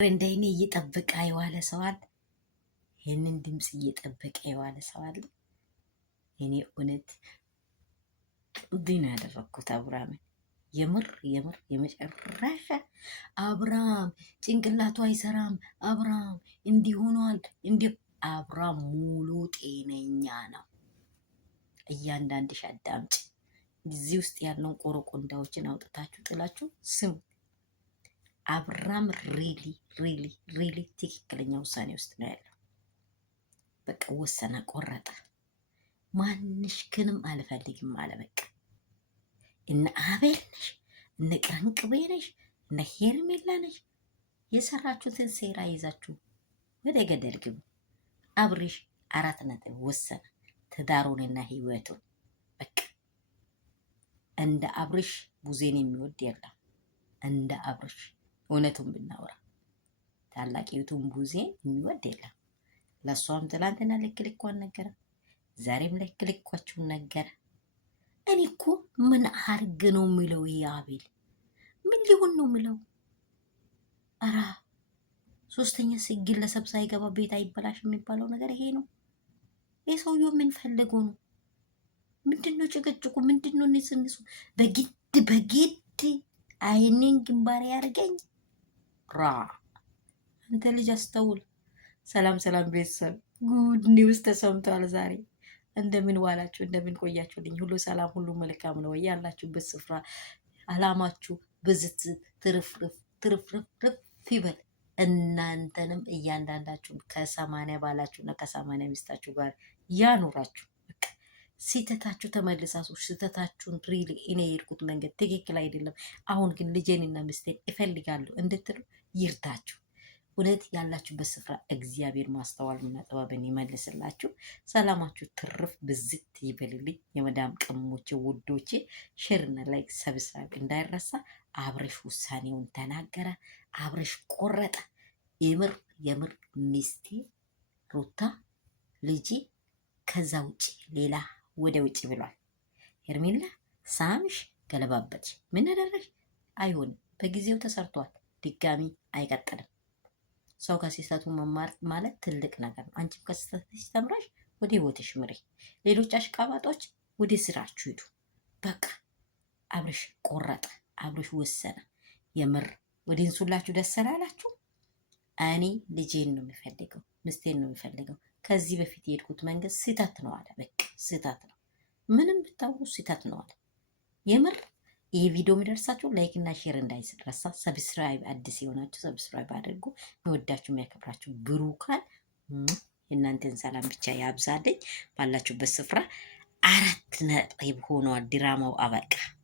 እንደኔ እየጠበቀ የዋለ ሰው አለ። ይህንን ድምፅ እየጠበቀ የዋለ ሰው አለ። እኔ እውነት ዲና ያደረኩት አብርሃምን የምር የመጨረሻ አብርሃም ጭንቅላቱ አይሰራም፣ አብርሃም እንዲሆኗል እንዲ አብርሃም ሙሉ ጤነኛ ነው። እያንዳንድሽ አዳምጪ። እዚህ ውስጥ ያለውን ቆረቆንዳዎችን አውጥታችሁ ጥላችሁ ስሙ። አብርሃም ሪሊ ትክክለኛ ውሳኔ ውስጥ ነው ያለው። በቃ ወሰነ፣ ቆረጠ። ማንሽክንም አልፈልግም አለ። በቃ እነ አቤል ነሽ፣ እነ ቅረንቅቤ ነሽ፣ እነ ሄርሜላ ነሽ፣ የሰራችሁትን ሴራ ይዛችሁ ወደ ገደል ግቡ። አብርሽ 4 ነጥብ ወሰነ፣ ትዳሩንና ህይወቱን። በቃ እንደ አብርሽ ቡዜን የሚወድ የለም። እንደ አብርሽ እውነቱን ብናወራ ታላቂቱን ቡዜን የሚወድ የለም። ለሷም ትላንትና ልክ ልኳን ነገረ፣ ዛሬም ልክ ልኳችሁን ነገረ። እኔ እኮ ምን አርግ ነው የሚለው? ይሄ አቤል ምን ሊሆን ነው የሚለው? አራ ሶስተኛ ግለሰብ ሳይገባ ቤት አይበላሽ የሚባለው ነገር ይሄ ነው። ይህ ሰውዬው ምን ፈልገው ነው? ምንድነው ጭቅጭቁ? ምንድነው ንስንሱ? በግድ አይኔን ግንባር ያርገኝ ራ አንተ ልጅ አስተውል። ሰላም ቤተሰብ፣ ጉድ ኒውስ ተሰምቷል ዛሬ። እንደምን ዋላችሁ? እንደምን ቆያችሁልኝ? ሁሉ ሰላም፣ ሁሉ መልካም ነው ያላችሁበት ስፍራ። አላማችሁ ብዝት ትርፍርፍ ይበል። እናንተንም እያንዳንዳችሁ ከ80 ባላችሁና ከ80 ሚስታችሁ ጋር ያኑራችሁ። ስህተታችሁ ተመልሳችሁ ስህተታችሁን ሪሊ እኔ የሄድኩት መንገድ ትክክል አይደለም፣ አሁን ግን ልጄንና ሚስቴን እፈልጋለሁ እንድትሉ ይርታችሁ። እውነት ያላችሁበት ስፍራ እግዚአብሔር ማስተዋልና ጥበብን ይመልስላችሁ። ሰላማችሁ ትርፍ ብዝት ይበልልኝ። የመዳም ቅመሞቼ ውዶቼ፣ ሼርና ላይክ ሰብስክራይብ እንዳይረሳ። አብርሽ ውሳኔውን ተናገረ። አብርሽ ቆረጠ። የምር ሚስቴ ሩታ ልጄ ከዛ ውጭ ሌላ ወደ ውጭ ብሏል። ሄርሜላ ሳምሽ ገለባበትሽ፣ ምን አደረሽ? አይሆንም። በጊዜው ተሰርቷል። ድጋሚ አይቀጥልም። ሰው ከስህተቱ መማር ማለት ትልቅ ነገር ነው። አንቺም ከስህተትሽ ተምረሽ ወደ ህይወትሽ ምሪ። ሌሎች አሽቃባጦች ወደ ስራችሁ ሂዱ። በቃ አብርሽ ቆረጠ። አብርሽ ወሰነ። የምር ወደ እንሱላችሁ ደስ አላላችሁ? እኔ ልጄን ነው የሚፈልገው፣ ምስቴን ነው የሚፈልገው። ከዚህ በፊት የሄድኩት መንገድ ስህተት ነው አለ። በቃ ስህተት ነው፣ ምንም ብታውቁ ስህተት ነው አለ። የምር ይሄ ቪዲዮ የሚደርሳችሁ ላይክ እና ሼር እንዳይረሳ። ሰብስክራይብ አዲስ የሆናችሁ ሰብስክራይብ አድርጉ። የሚወዳችሁ የሚያከብራችሁ ብሩካን የእናንተን ሰላም ብቻ ያብዛልኝ። ባላችሁበት ስፍራ 4 ነጥብ ሆኗል። ድራማው አበቃ።